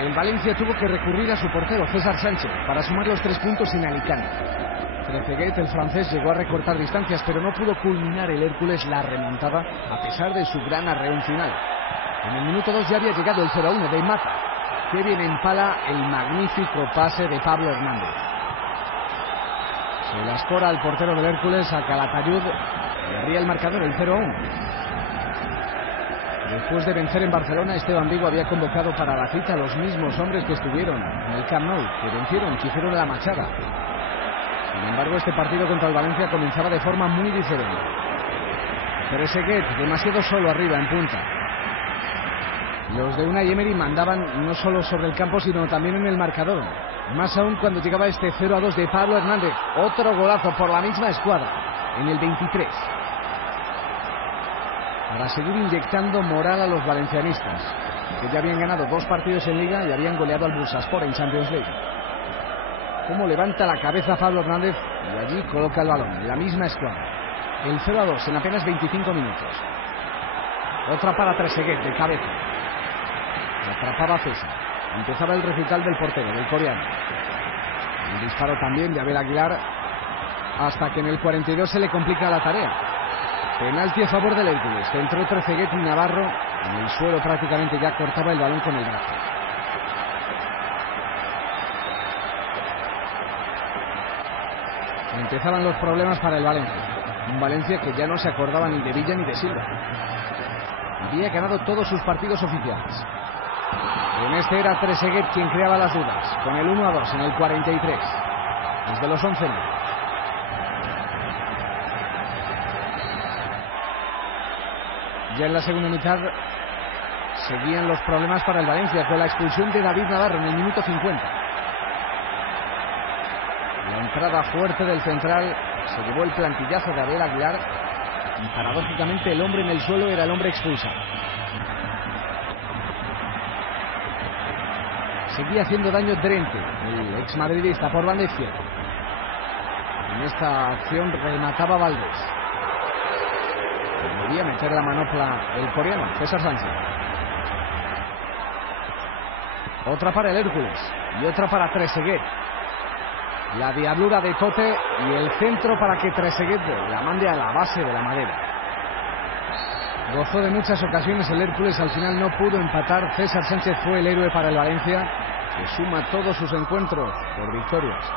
el Valencia tuvo que recurrir a su portero, César Sánchez, para sumar los 3 puntos en Alicante. Trezeguet, el francés, llegó a recortar distancias, pero no pudo culminar el Hércules la remontada, a pesar de su gran arreón final. En el minuto 2 ya había llegado el 0-1 de Mata, que bien empala el magnífico pase de Pablo Hernández. Se la escora al portero del Hércules, a Calatayud, y abría el marcador, el 0-1. Después de vencer en Barcelona, Esteban Vigo había convocado para la cita a los mismos hombres que estuvieron en el Camp Nou, que vencieron, que hicieron la machada. Sin embargo, este partido contra el Valencia comenzaba de forma muy diferente. Trezeguet demasiado solo arriba, en punta. Los de Unai Emery mandaban no solo sobre el campo, sino también en el marcador. Más aún cuando llegaba este 0-2 de Pablo Hernández. Otro golazo por la misma escuadra, en el 23. Para seguir inyectando moral a los valencianistas, que ya habían ganado 2 partidos en Liga y habían goleado al Bursaspor en Champions League. Cómo levanta la cabeza Pablo Hernández y allí coloca el balón, en la misma escuadra. El 0-2 en apenas 25 minutos. Otra para Trezeguet, de cabeza. Atrapaba César. Empezaba el recital del portero, del coreano. El disparo también de Abel Aguilar, hasta que en el 42 se le complica la tarea. Penalti a favor del Hércules. Centró Trezeguet y Navarro en el suelo, prácticamente ya cortaba el balón con el brazo. Empezaban los problemas para el Valencia. Un Valencia que ya no se acordaba ni de Villa ni de Silva. Había ganado todos sus partidos oficiales. En este era Trezeguet quien creaba las dudas, con el 1-2 en el 43. Desde los 11 metros. Ya en la segunda mitad seguían los problemas para el Valencia, con la expulsión de David Navarro en el minuto 50. La entrada fuerte del central se llevó el plantillazo de Abel Aguilar y paradójicamente el hombre en el suelo era el hombre expulsado. Seguía haciendo daño Drente, el exmadridista, por banda izquierda. En esta acción remataba Valdés. Volvía a meter la manopla el coreano, César Sánchez. Otra para el Hércules y otra para Trezeguet. La diablura de Tote y el centro para que Trezeguet la mande a la base de la madera. Gozó de muchas ocasiones el Hércules, al final no pudo empatar. César Sánchez fue el héroe para el Valencia, que suma todos sus encuentros por victorias.